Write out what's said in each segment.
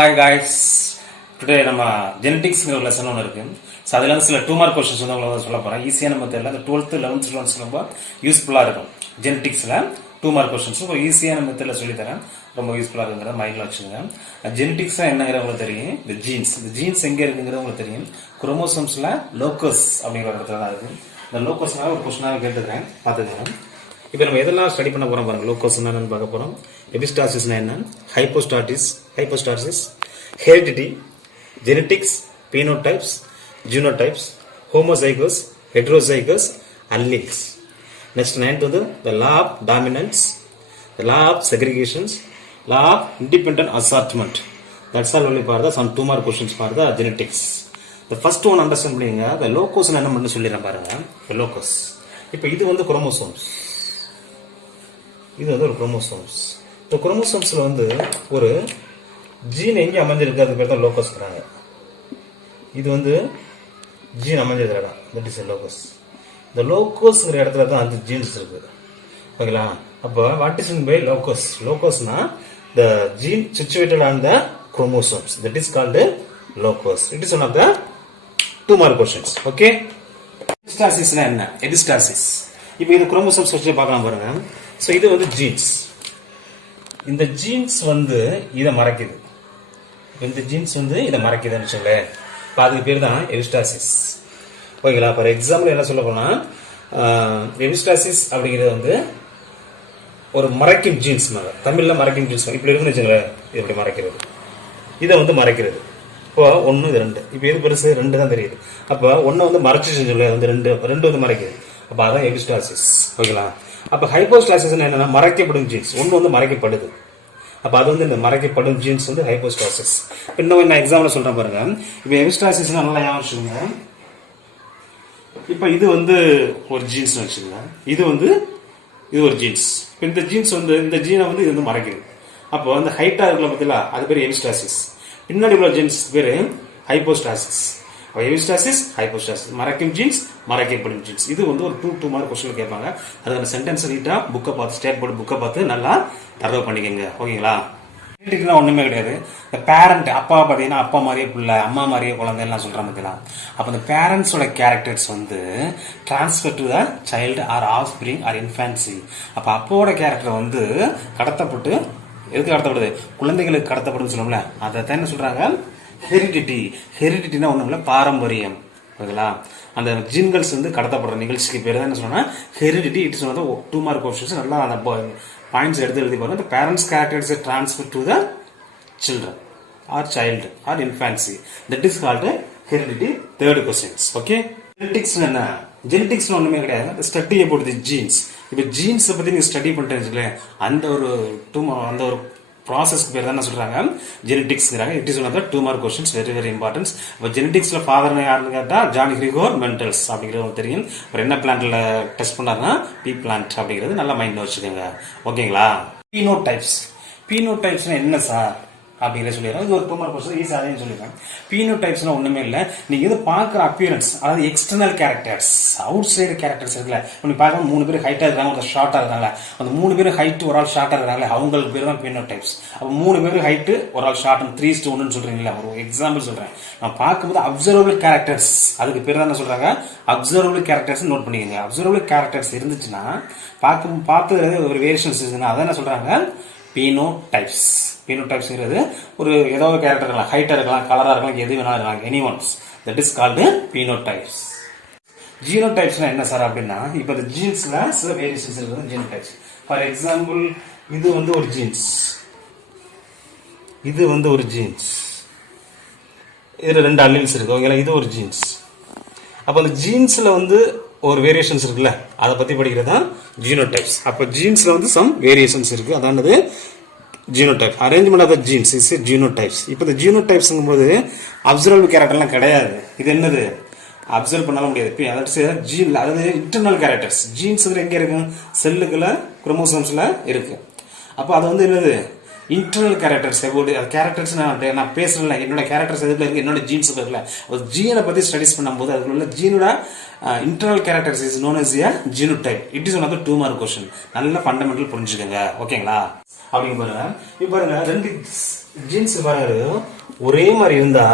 Hi guys, today நம்ம genetics lesson ஒன்று இருக்கு. ஸோ அதில் வந்து சில 2 mark questions வந்து உங்களுக்கு சொல்ல போகிறேன். ஈஸியான மெத்தடில் அந்த 12th 11th ஸ்டூடெண்ட்ஸ் ரொம்ப யூஸ்ஃபுல்லாக இருக்கும். ஜெனட்டிக்ஸில் 2 mark questions ஒரு ஈஸியான மெத்தடில் சொல்லித்தரேன். ரொம்ப யூஸ்ஃபுல்லாக இருக்குங்கிறத மைண்டில் வச்சுக்கோங்க. ஜெனட்டிக்ஸாக என்னங்கிறது உங்களுக்கு தெரியும். இந்த ஜீன்ஸ் எங்கே இருக்குங்கிறது உங்களுக்கு தெரியும். குரோமோசோம்ஸில் லோக்கஸ் அப்படிங்கிற இடத்துல தான் இருக்குது. இந்த லோக்கஸ்னால ஒரு கொஸ்டினாக கேட்டுக்கிறேன், பார்த்துக்கிறேன். இப்போ நம்ம எதெல்லாம் ஸ்டடி பண்ண போகிறோம் பாருங்க. லோக்கஸ் என்னன்னு பார்க்க போகிறோம். எபிஸ்டாசிஸ்னா என்ன, hypostasis, heredity, genetics, phenotypes, genotypes, homozygous, heterozygous, alleles. Next 9th வந்து the law of dominance, the law of segregations, law of independent assortment. That's all only for the some 2 mark questions for the genetics. The first one understand பண்ணிங்க. The locus என்ன பண்ணு சொல்லிறேன் பாருங்க. The locus. இப்போ இது வந்து chromosomes. இது வந்து ஒரு குரோமோசோம்ஸ். இந்த குரோமோசோம்ஸ்ல வந்து ஒரு ஜீன் எங்க அமைஞ்சிருக்கு அது பேர் தான் லோக்கஸ்ங்கறாங்க. இது வந்து ஜீன் அமைஞ்சிருக்கிற இடம். That is locus. இந்த லோக்கஸ்ங்கற இடத்துல தான் அந்த ஜீன்ஸ் இருக்கு. ஓகேங்களா? அப்போ what is mean by locus? லோக்கஸ்னா the gene situated on the chromosomes. That is called locus. It is one of the 2 mark questions. Okay? Epistasis னா என்ன? Epistasis. இப்போ இது குரோமோசோம்ஸ் வச்சு பார்க்கலாம் பாருங்க. சோ இது வந்து ஜீன்ஸ். இந்த ஜீன்ஸ் வந்து இதை மறைக்குது. இந்த ஜீன்ஸ் வந்து இதை மறைக்குதுன்னு சொல்ல அதுக்கு பேர் தான் எபிஸ்டாசிஸ். ஓகேங்களா? ஃபார் எக்ஸாம்பிள் என்ன சொல்ல போனா எபிஸ்டாசிஸ் அப்படிங்கிறது வந்து ஒரு மறைக்கும் ஜீன்ஸ். தமிழ்ல மறைக்கும் ஜீன்ஸ் இப்படி இருக்குன்னு வச்சுங்களேன். இது இப்படி மறைக்கிறது, இதை வந்து மறைக்கிறது. இப்போ 1 இது 2. இப்போ எது பெருசு? 2 தான் தெரியுது. அப்போ 1 வந்து மறைச்சு சொல்ல வந்து 2 வந்து மறைக்குது. அப்போ அதான் எபிஸ்டாசிஸ். ஓகேங்களா? அப்போ ஹைப்போஸ்டாசிஸ் என்னன்னா மறைக்கப்படும் ஜீன்ஸ். 1 வந்து மறைக்கப்படுது. அப்போ அது வந்து இந்த மறைக்கப்படும் ஜீன்ஸ் வந்து ஹைப்போஸ்டாசிஸ். இன்னும் நான் எக்ஸாம்பிள் சொல்றேன் பாருங்க. இப்போ எபிஸ்டாசிஸ் நல்லா ஞாபகம் வச்சுக்கோங்க. இப்போ இது வந்து ஒரு ஜீன்ஸ் வச்சுக்கோங்க. இது ஒரு ஜீன்ஸ். இந்த ஜீன்ஸ் வந்து இந்த ஜீனை வந்து இது வந்து மறைக்குது. அப்போ அந்த ஹைட்டா இருக்கல பத்தில அது பேர் எபிஸ்டாசிஸ். பின்னாடி உள்ள ஜீன்ஸ் பேரு ஹைப்போஸ்டாசிஸ். எபிஸ்டாசிஸ், ஹைப்போஸ்டாசிஸ், மறைக்கும் ஜீன்ஸ், மறைக்கப்படும் ஜீன்ஸ். இது வந்து ஒரு 2 mark கொஸ்டின் கேட்பாங்க. அதுக்கான சென்டென்ஸ் நீட்டா புக்கை பார்த்து ஸ்டேட் போர்டு புக்கை பார்த்து நல்லா தரவு பண்ணிக்கங்க. ஓகேங்களா? ஜெனட்டிக்னா ஒண்ணுமே கிடையாது. இந்த பேரண்ட் அப்பா பார்த்தீங்கன்னா அப்பா மாதிரியே பிள்ளை, அம்மா மாதிரியே குழந்தை எல்லாம் சொல்றாங்க பார்த்தீங்களா? அப்போ இந்த பேரண்ட்ஸோட கேரக்டர்ஸ் வந்து transfer to the child or offspring or infancy. அப்போ அப்பாவோட கேரக்டர் வந்து கடத்தப்பட்டு எதுக்கு கடத்தப்படுது? குழந்தைகளுக்கு கடத்தப்படும் சொல்லுவோம்ல, அதை தான் என்ன சொல்றாங்க? ஹெரிடிட்டினா ஒண்ணும் இல்லை, பாரம்பரியம். ஓகேங்களா? அந்த ஜீன்கள்ஸ் வந்து கடத்தப்படுற நிகழ்ச்சிக்கு பேர் தான் என்ன சொன்னா ஹெரிடிட்டி. இட்ஸ் வந்து 2 mark questions. நல்லா அந்த பாயிண்ட்ஸ் எடுத்து எழுதி பாருங்க. The parents characters transfer to the children or child or infancy. That is called heredity. 3rd questions. Okay? Genetics என்ன? ஜெனட்டிக்ஸ் ஒண்ணுமே கிடையாது. Study about the jeans. இப்போ ஜீன்ஸ் பத்தி நீங்க ஸ்டடி பண்றீங்களே அந்த ஒரு ப்ராசஸ்க்கு பேர் தான் என்ன சொல்றாங்க? ஜெனட்டிக்ஸ்ங்கறாங்க. It is one of the 2 mark questions. Very very importance. அப்போ ஜெனட்டிக்ஸ்ல ஃபாதர் யாருன்னு கேட்டா ஜான் கிரிகோர் மெண்டல்ஸ் அப்படிங்கிறது தெரியும். அப்புறம் என்ன பிளான்ட்ல டெஸ்ட் பண்ணாருன்னா பீ பிளான்ட் அப்படிங்கிறது நல்லா மைண்ட்ல வச்சுக்கோங்க. ஓகேங்களா? பீனோடைப்ஸ்னா என்ன சார் அப்படிங்கிற சொல்லிடுறேன். இது ஒரு 2 mark question. ஈஸி அதையும் சொல்லிடுறேன். பீனோடைப்ஸ்னா ஒண்ணுமே இல்லை. நீங்க இது பாக்குற அப்பியரன்ஸ், அதாவது external characters, out side characters இருக்குல்ல. நீங்க பார்க்க 3 பேர் ஹைட்டா இருக்காங்க, ஒரு ஷார்ட்டா இருக்காங்க. அந்த 3 பேர் ஹைட் ஒரு ஆள் ஷார்ட்டா இருக்காங்க, அவங்களுக்கு பேர் தான் பீனோடைப்ஸ். அப்போ 3 பேர் ஹைட் ஒரு ஆள் ஷார்ட் 3:1 சொல்றீங்களா? ஒரு எக்ஸாம்பிள் சொல்றேன். நான் பார்க்கும்போது அப்சர்வபிள் கேரக்டர்ஸ், அதுக்கு பேர் தான் என்ன சொல்றாங்க? அப்சர்வபிள் கேரக்டர்ஸ் நோட் பண்ணிக்கோங்க. அப்சர்வபிள் கேரக்டர்ஸ் இருந்துச்சுன்னா பார்த்து ஒரு வேரியேஷன்ஸ் இருந்துச்சுன்னா அதான் என்ன சொல்றாங்க? பீனோடைப்ஸ். பீனோடைப்ஸ்ங்கிறது ஒரு ஏதோ ஒரு கேரக்டர் இருக்கலாம், ஹைட்டா இருக்கலாம், கலரா இருக்கலாம், எது வேணாலும் இருக்கலாம், any ones. That is called phenotypes. ஜீனோடைப்ஸ்னா என்ன சார் அப்படின்னா, இப்போ இந்த ஜீன்ஸ்ல சில வேரியேஷன்ஸ் இருக்குது. ஜீனோடைப்ஸ் ஃபார் எக்ஸாம்பிள் இது வந்து ஒரு ஜீன்ஸ், இது வந்து ஒரு ஜீன்ஸ், இதுல 2 அல்லீல்ஸ் இருக்கு. ஓகேங்களா? இது ஒரு ஜீன்ஸ். அப்போ அந்த ஜீன்ஸ்ல வந்து ஒரு வேரியேஷன்ஸ் இருக்குல்ல, அதை பத்தி படிக்கிறதா ஜீனோடைப்ஸ். அப்போ ஜீன்ஸ்ல வந்து சம் வேரியேஷன்ஸ் இருக்கு, அதானது genotype. Arrangement of the genes is genotypes. இப்போ இந்த ஜீனோடைப்ஸ்ங்கும் போது அப்சர்வபிள் கேரக்டர்லாம் கிடையாது. இது என்னது? அப்சர்வ் பண்ணாலும் முடியாது. அதாவது ஜீன், அதாவது இன்டர்னல் கேரக்டர்ஸ். ஜீன்ஸ் எங்க இருக்கு? செல்லுக்குள்ள, குரோமோசோம்ஸ்ல இருக்கு. அப்போ அது வந்து என்னது? இன்டர்னல் கேரக்டர்ஸ் கேரக்டர்ஸ் நான் பேசுறேன்ல, என்னோட கேரக்டர்ஸ் எதுல இருக்கு, என்னோட ஜீன்ஸ் இருக்குல்ல, ஒரு ஜீனை பத்தி ஸ்டடிஸ் பண்ணும்போது அதுக்குள்ள உள்ள ஜீனோட internal characters is known as a genotype. It is one of the 2 mark question. நல்ல ஃபண்டமெண்டல் புரிஞ்சுக்கோங்க. ஓகேங்களா? அப்படிங்க பாருங்க. இப்போ பாருங்க, 2 ஜீன்ஸ் பாருங்க ஒரே மாதிரி இருந்தா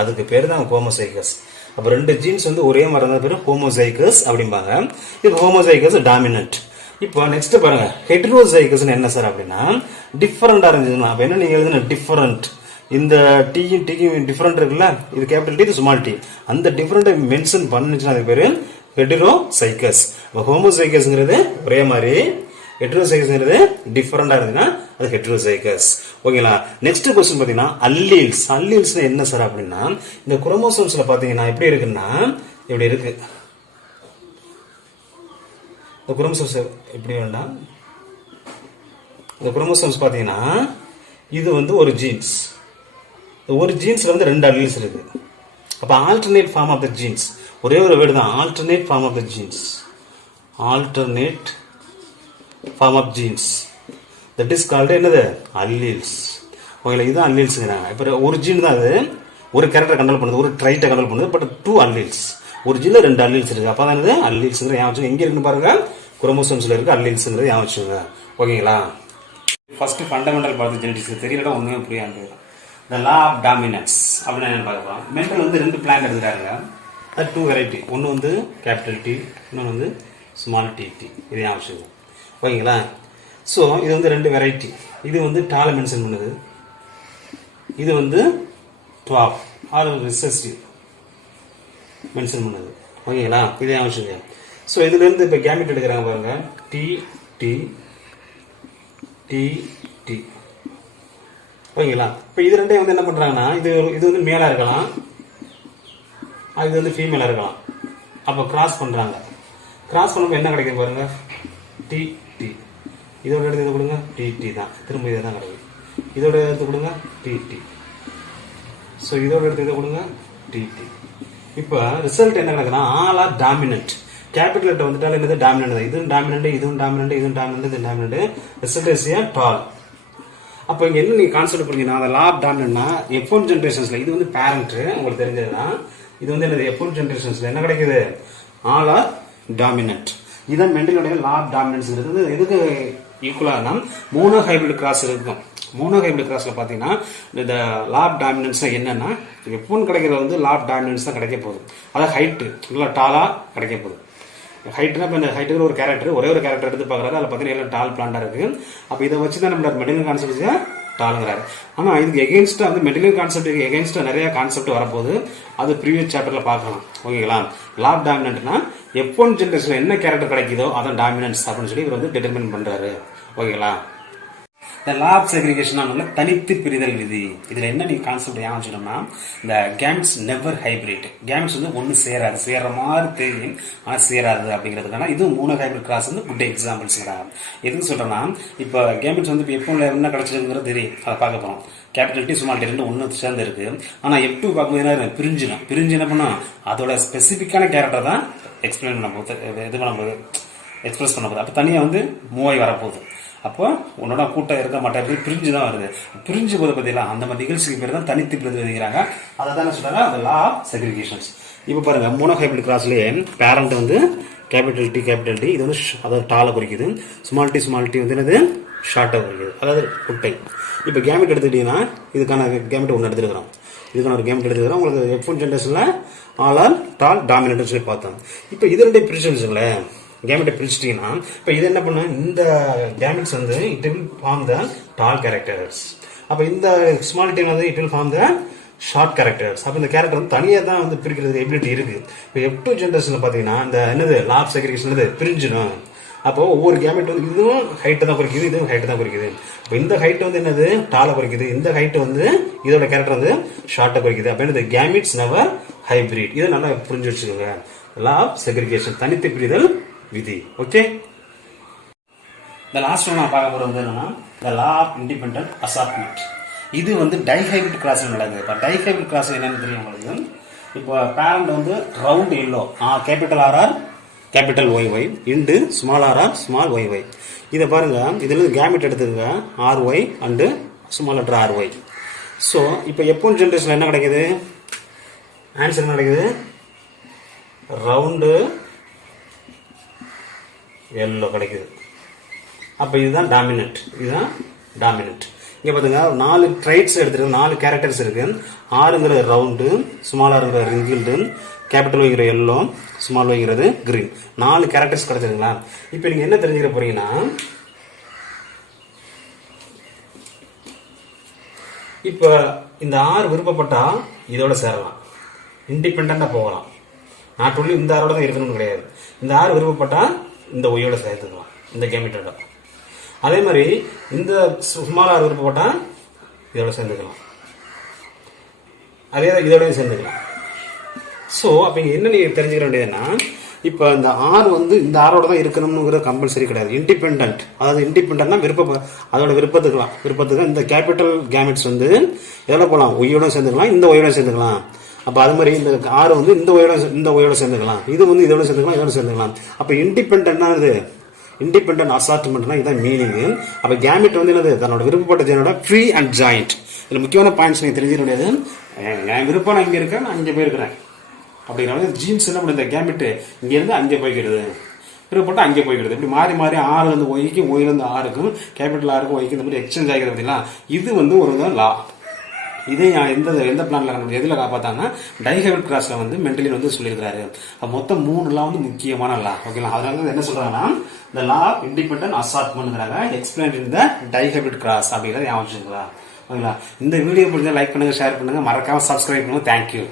அதுக்கு பேர் தான் ஹோமோசைகஸ். அப்ப 2 ஜீன்ஸ் வந்து ஒரே மாதிரி இருந்தா பேர் ஹோமோசைகஸ் அப்படிம்பாங்க. இப்போ ஹோமோசைகஸ் டாமினன்ட். இப்போ நெக்ஸ்ட் பாருங்க, ஹெட்ரோசைகஸ் என்ன சார் அப்படின்னா டிஃபரெண்டா இருந்துச்சுன்னா, அப்ப என்ன நீங்க எழுதுன டிஃபரெண்ட், இந்த டீயும் டீக்கும் டிஃபரெண்ட் இருக்குல்ல, இது கேபிட்டல் டி, இது ஸ்மால் டி, அந்த டிஃபரெண்டை மென்ஷன் பண்ணுச்சுன்னா அதுக்கு பேரு ஹெட்ரோசைகஸ். ஹோமோசைகஸ்ங்கிறது ஒரே மாதிரி, ஹெட்ரோசைகஸ்ங்கிறது டிஃபரெண்டா இருந்துச்சுன்னா அது ஹெட்ரோசைகஸ். ஓகேங்களா? நெக்ஸ்ட் கொஸ்டின் பாத்தீங்கன்னா அல்லீல்ஸ். அல்லீல்ஸ் என்ன சார் அப்படின்னா இந்த குரோமோசோம்ஸ்ல பாத்தீங்கன்னா எப்படி இருக்குன்னா இப்படி இருக்கு. இந்த குரோமோசோம்ஸ் எப்படி வேண்டாம், இந்த குரோமோசோம்ஸ் பாத்தீங்கன்னா இது வந்து ஒரு ஜீன்ஸ், ஒரு ஜீன்ஸ்ல வந்து 2 அல்லீல்ஸ் இருக்கு. அப்ப alternate form of the genes, ஒரே ஒரு வேர்டு தான், alternate form of the genes, alternate form of genes, that is called என்னது அல்லீல்ஸ். ஓகேங்களா? இதுதான் அல்லீல்ஸ்ங்கிறாங்க. இப்போ ஒரு ஜீன் தான் அது, ஒரு கேரக்டர் கண்ட்ரோல் பண்ணுது, ஒரு ட்ரைட்டை கண்ட்ரோல் பண்ணுது, பட் 2 அல்லீல்ஸ், ஒரு ஜீன்ல 2 அல்லீல்ஸ் இருக்கு. அப்பதான் என்னது அல்லீல்ஸ்ங்கிற ஞாபகம் வச்சுங்க. எங்க இருக்குன்னு பாருங்க, குரோமோசோம்ஸ்ல இருக்கு அல்லீல்ஸ்ங்கிறது ஞாபகம் வச்சுங்க. ஓகேங்களா? ஃபர்ஸ்ட் ஃபண்டமெண்டல் பார்த்து ஜெனடிக்ஸ் தெரியலடா ஒண்ணுமே புரியாது. The law of dominance அப்படின்னா என்ன பார்க்கலாம். மெண்டல் வந்து 2 பிளான்ட் எடுத்துட்டாருங்க, அது 2 வெரைட்டி. ஒன்று வந்து கேபிட்டல் டி, இன்னொன்று வந்து ஸ்மால் டி. இது ஞாபகம் வச்சுங்க. ஓகேங்களா? ஸோ இது வந்து 2 வெரைட்டி. இது வந்து டால மென்ஷன் பண்ணுது, இது வந்து 12 ஆர் ரிசஸ்டிவ் மென்ஷன் பண்ணுது. ஓகேங்களா? இதே அவசியம். ஸோ இதுல இருந்து இப்போ கேமிட் எடுக்கிறாங்க பாருங்க, டி டி டி டி. ஓகேங்களா? இப்போ இது 2 வந்து என்ன பண்றாங்கன்னா இது வந்து மேலா இருக்கலாம், இது வந்து ஃபீமேலா இருக்கலாம். அப்போ கிராஸ் பண்றாங்க. கிராஸ் பண்ணும்போது என்ன கிடைக்கும் பாருங்க, டி டி. இதோட எடுத்து கொடுங்க, டி டி தான், திரும்ப இதே தான் கிடைக்கும். இதோட எடுத்து கொடுங்க, டி டி. ஸோ இதோட எடுத்து கொடுங்க, டி டி. இப்போ ரிசல்ட் என்ன நடக்குதுன்னா all are dominant. Capital letter வந்துட்டாலும் என்னது டாமினன்ட் தான். இதுவும் டாமினன்ட், இதுவும் டாமினன்ட், இதுவும் டாமினன்ட், இதுவும் டாமினன்ட். ரிசல்ட் இஸ் ஏ டால். அப்போ இங்க என்ன நீங்க கான்செப்ட் புரிஞ்சுனா, அந்த லா ஆஃப் டாமினன்ட்னா F1 ஜெனரேஷன்ஸ்ல இது வந்து பேரண்ட், உங்களுக்கு தெரிஞ்சதுதான். இது வந்து என்னது F1 ஜெனரேஷன்ஸ்ல என்ன கிடைக்குது, ஆல் ஆர் டாமினன்ட். இதான் மெண்டலோட லா ஆஃப் டாமினன்ஸ்ங்கிறது. எதுக்கு ஈக்குவலானா மோனோ ஹைபிரிட் கிராஸ் இருக்கும். மோனோ ஹைபிரிட் கிராஸ்ல பாத்தீங்கன்னா இந்த லா ஆஃப் டாமினன்ஸ் என்னன்னா F1 கிடைக்கிறது வந்து லா ஆஃப் டாமினன்ஸ் தான் கிடைக்க போகுது. அதாவது ஹைட் நல்லா டாலா கிடைக்க போகுது. ஹைட்னா இப்போ இந்த ஹைட்டுக்கு ஒரு கேரக்டர், ஒரே ஒரு கேரக்டர் எடுத்து பார்க்குறாரு, அதில் பார்த்தீங்கன்னா டால் பிளான்டா இருக்கு. அப்போ இதை வச்சு தான் நம்மளோட மெட்டீரியல் கான்செப்ட் டாலுங்கிறாரு. ஆனால் இதுக்கு எகென்ஸ்டா வந்து மெட்டீரியல் கான்செப்ட்டுக்கு எகென்ஸ்டா நிறைய கான்செப்ட் வரப்போகுது. அது ப்ரீவியஸ் சாப்டர்ல பார்க்கலாம். ஓகேங்களா? லா ஆஃப் டாமினன்ட்னா F1 ஜெனரேஷன்ல என்ன கேரக்டர் கிடைக்குதோ அதான் டாமினன்ஸ் அப்படின்னு சொல்லி இவர் வந்து டிட்டர்மின் பண்றாரு. ஓகேங்களா? இந்த லா ஆஃப் செக்ரிகேஷன் தனித்து பிரிதல் விதி. இதுல என்ன நீங்க கான்செப்ட் ஞாபகம், இந்த கேம்ஸ் நெவர் ஹைபிரிட். கேம்ஸ் வந்து ஒண்ணு சேராது, சேர்ற மாதிரி தெரியும் ஆனா சேராது அப்படிங்கிறதுக்கான இது மோனோ ஹைபிரிட் கிராஸ் வந்து குட் எக்ஸாம்பிள்ஸ். எதுக்கு சொல்றேன்னா இப்ப கேம்ஸ் வந்து F1ல என்ன கிடைச்சிருக்குங்கிறது தெரியும், அதை பார்க்க போறோம். கேபிட்டல் டி ஸ்மால் டி 2 ஒன்னு சேர்ந்து இருக்கு. ஆனா F2 பார்க்கும்போது என்ன பிரிஞ்சிடும். பிரிஞ்சு என்ன பண்ணா அதோட ஸ்பெசிபிக்கான கேரக்டர் தான் எக்ஸ்பிளைன் பண்ண போகுது, இது பண்ண போகுது, எக்ஸ்பிரஸ் பண்ண போகுது. அப்ப தனியா வந்து மூவாய் வரப்போகுது. அப்போ உன்னோட கூட்டம் இருக்க மாட்டேன், பிரிஞ்சு தான் வருது. பிரிஞ்சு போது பார்த்தீங்களா, அந்த மாதிரி நிகழ்ச்சிக்கு பேர் தான் தனித்து பிரதிநிதிக்கிறாங்க. அதை தானே சொல்றாங்க அந்த லா ஆஃப் செக்ரிகேஷன்ஸ். இப்போ பாருங்க, மோனோ ஹைபிரிட் கிராஸ்லயே பேரண்ட் வந்து கேபிட்டல் டி, இது வந்து அதாவது டாலை குறிக்குது. ஸ்மால் டி வந்து என்னது ஷார்ட்டை குறிக்குது, அதாவது குட்டை. இப்போ கேமெட் எடுத்துக்கிட்டீங்கன்னா இதுக்கான கேமெட் ஒன்று எடுத்துருக்கிறோம், இதுக்கான ஒரு கேமெட் எடுத்துக்கிறோம். உங்களுக்கு F1 ஜெனரேஷன்ல ஆல் ஆர் டால் டாமினன்ட் சொல்லி பார்த்தோம். இப்போ இது 2 பிரிச்சு வச்சுங்களேன், கேமெட்டை பிரிச்சிட்டீங்கன்னா இப்போ இது என்ன பண்ணும், இந்த கேமெட்ஸ் வந்து it will form the tall characters. அப்போ இந்த ஸ்மால் டி வந்து it will form the short characters. அப்போ இந்த கேரக்டர் வந்து தனியாக தான் வந்து பிரிக்கிறது எபிலிட்டி இருக்கு. இப்போ F2 ஜெனரேஷன்ல பார்த்தீங்கன்னா இந்த என்னது லா ஆஃப் செக்ரிகேஷன் பிரிஞ்சிடும். அப்போ ஒவ்வொரு கேமெட் வந்து இதுவும் ஹைட்டை தான் குறிக்குது, இதுவும் ஹைட்டை தான் குறிக்குது. இப்போ இந்த ஹைட் வந்து என்னது டாலை குறிக்குது, இந்த ஹைட் வந்து இதோட கேரக்டர் வந்து ஷார்ட்டை குறிக்குது. அப்போ என்னது கேமெட்ஸ் நெவர் ஹைபிரிட். இதை நல்லா புரிஞ்சு வச்சுக்கோங்க. லா ஆஃப் செக்ரிகேஷன் தனித்து பிரிதல் விதி. ஓகே, இந்த லாஸ்ட் ஒன் நான் பார்க்க போறது வந்து என்னன்னா the law of independent assortment. இது வந்து டைஹைபிரிட் கிராஸ் நடக்குது. இப்போ டைஹைபிரிட் கிராஸ் என்னன்னு தெரியும் உங்களுக்கு. இப்போ பேரண்ட் வந்து round yellow, capital R R capital Y Y into small r r small y y. இதை பாருங்க, இதுல இருந்து கேமெட் எடுத்துக்கங்க RY and small letter RY. So இப்போ F1 ஜென்ரேஷனில் என்ன கிடைக்குது? ஆன்சர் என்ன கிடைக்குது? ரவுண்டு எல்லோ கிடைக்குது. அப்போ இதுதான் டாமினன்ட். இங்கே பார்த்துங்க 4 ட்ரைட்ஸ் எடுத்துருக்கு, 4 கேரக்டர்ஸ் இருக்கு. ஆறுங்கிறது ரவுண்டு, ஸ்மால் ஆறுங்கிற ரிங்கிள்டு, கேபிட்டல் வைங்கிற எல்லோ, ஸ்மால் வைங்கிறது கிரீன். 4 கேரக்டர்ஸ் கிடைச்சிருங்களா? இப்போ நீங்க என்ன தெரிஞ்சுக்க போறீங்கன்னா, இப்போ இந்த ஆறு விருப்பப்பட்டா இதோட சேரலாம், இண்டிபெண்டா போகலாம். நாட் ஒன்லி இந்த ஆரோட தான் இருக்கணும்னு கிடையாது. இந்த ஆறு விருப்பப்பட்டா இந்த ஒய்யோட சேர்த்துக்கலாம், இந்த கேமிட்டோட. அதே மாதிரி இந்த ஸ்மால் ஆர் விருப்பப்பட்டா இதோட சேர்ந்துக்கலாம், அதே இதோட சேர்ந்துக்கலாம். ஸோ அப்போ இங்கே என்ன நீங்கள் தெரிஞ்சுக்க வேண்டியதுன்னா, இப்போ இந்த ஆர் வந்து இந்த ஆரோட தான் இருக்கணும்ங்கிற கம்பல்சரி கிடையாது. இண்டிபெண்ட், அதாவது இண்டிபெண்ட்னா அதோட விருப்பத்துக்கு இந்த கேபிட்டல் கேமெட்ஸ் வந்து எவ்வளோ போகலாம், ஒய்யோட சேர்ந்துக்கலாம், இந்த ஒய்யோட சேர்ந்துக்கலாம். அப்போ அது மாதிரி இந்த ஆறு வந்து இந்த ஒய்யோட சேர்ந்துக்கலாம், இது வந்து இதோட சேர்ந்துக்கலாம். அப்போ இண்டிபெண்ட்னா இண்டிபெண்டன்ட் அசார்ட்மெண்ட்னா இதான் மீனிங். அப்போ கேமெட் வந்து என்னது, தன்னோட விருப்பப்பட்ட ஜெனோட ஃப்ரீ அண்ட் ஜாயிண்ட். இதில் முக்கியமான பாயிண்ட்ஸ் நீங்கள் தெரிஞ்சிக்க முடியாது. என் விருப்பம் நான் இங்கே இருக்கேன், நான் இங்கே போயிருக்கிறேன் அப்படிங்கிறத ஜீன்ஸ் என்ன பண்ண, இந்த கேமெட்டு இங்கேருந்து அங்கே போய்க்கிறது, விருப்பப்பட்டு அங்கே போய்க்கிறது. இப்படி மாறி மாறி ஆறுலேருந்து ஒய்க்கும், ஒய்லேருந்து ஆறுக்கும், கேபிட்டல் ஆறுக்கும் ஒய்க்கும் இந்த மாதிரி எக்ஸ்சேஞ்ச் ஆகிறது அப்படின்னா இது வந்து ஒரு லா. இதே எந்த பிளான்ல எதுல காப்பாத்தாங்கன்னா டைஹெபிட் கிராஸ்ல வந்து மென்டலி வந்து சொல்லியிருக்காரு. மொத்தம் 3 லா வந்து முக்கியமான லா. ஓகேங்களா? அதனால என்ன சொல்றாங்கன்னா, இந்த லா ஆஃப் இண்டிபெண்டன்ட் அசார்ட்மெண்ட்ங்கறாங்க explained in the dihybrid cross அப்படிங்கறத ஞாபகம் வச்சுக்கோங்க. ஓகேங்களா? இந்த வீடியோ பிடிச்சா லைக் பண்ணுங்க, ஷேர் பண்ணுங்க, மறக்காம சப்ஸ்கிரைப் பண்ணுங்க. தேங்க்யூ.